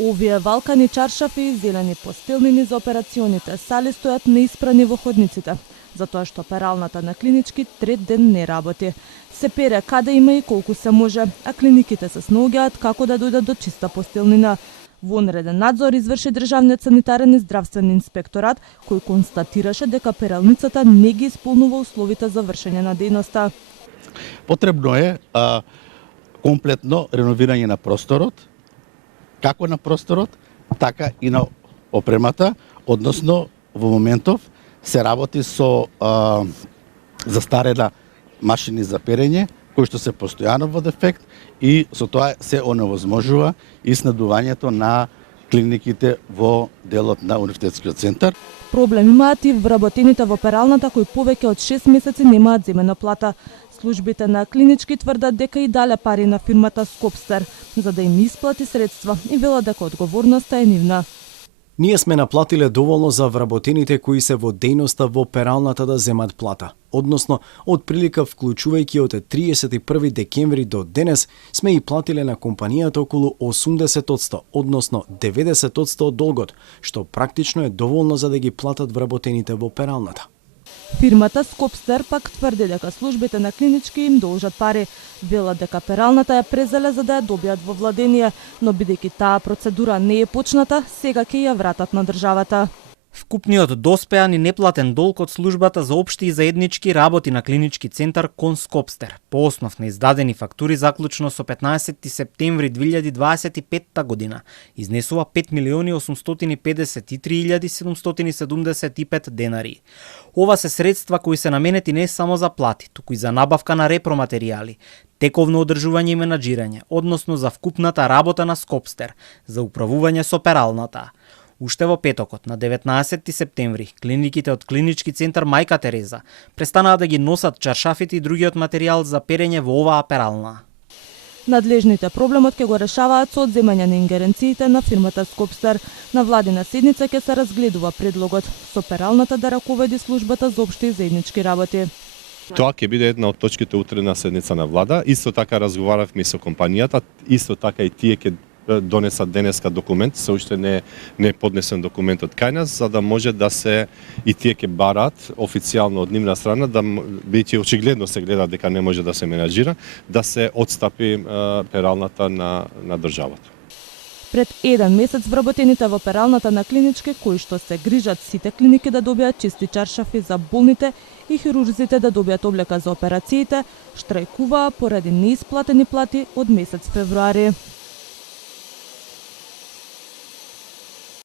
Овие валкани чаршафи и зелени постелнини за операционите сали стојат неиспрани во ходниците, затоа што пералната на клинички трет ден не работи. Се пере каде има и колку се може, а клиниките се снаоѓаат како да дојдат до чиста постелнина. Вонреден надзор изврши Државниот санитарен и здравствен инспекторат, кој констатираше дека пералницата не ги исполнува условите за вршење на дејноста. Потребно е комплетно реновирање на просторот, како на просторот, така и на опремата, односно во моментов се работи со застарена машини за перење, кои што се постојано во дефект и со тоа се оневозможува иснедувањето на клиниките во делот на универзитетскиот центар. Проблем имаат и вработените во пералната кои повеќе од 6 месеци немаат земена плата. Службите на клинички тврдат дека и дале пари на фирмата Скопстер за да им исплати средства и велат дека одговорноста е нивна. Ние сме наплатиле доволно за вработените кои се во дејноста во пералната да земат плата. Односно, од прилика вклучувајќи од 31 декември до денес, сме и платиле на компанијата околу 80%, односно 90% од долгот, што практично е доволно за да ги платат вработените во пералната. Фирмата Скопстер пак тврди дека службите на клинички им должат пари. Велат дека пералната ја презеле за да ја добијат во владение, но бидејќи таа процедура не е почната, сега ќе ја вратат на државата. Вкупниот доспеан и неплатен долг од службата за општи и заеднички работи на клинички центар кон Скопстер, по основ на издадени фактури заклучно со 15 септември 2025 година, изнесува 5.853.775 денари. Ова се средства кои се наменети не само за плати, туку и за набавка на репроматеријали, тековно одржување и менаџирање, односно за вкупната работа на Скопстер, за управување со пералната. Уште во петокот, на 19 септември, клиниките од клинички центар Мајка Тереза престанаа да ги носат чаршафите и другиот материјал за перење во оваа перална. Надлежните проблемот ќе го решаваат со одземање на ингеренциите на фирмата Скопстер. На владина седница ќе се разгледува предлогот со пералната да раководи службата за општи и заеднички работи. Тоа ќе биде една од точките утре на седница на влада. Исто така разговаравме со компанијата, исто така и тие ќе донесат денеска документ, се уште не е поднесен документот кај нас, за да може да се и тие ќе барат официјално од нивна страна, да бидејќи очигледно се гледа дека не може да се менаџира, да се отстапи пералната на државата. Пред еден месец вработените во пералната на клинички, кои што се грижат сите клиники да добијат чисти чаршафи за болните и хирурзите да добијат облека за операциите, штрајкуваа поради неисплатени плати од месец февруари.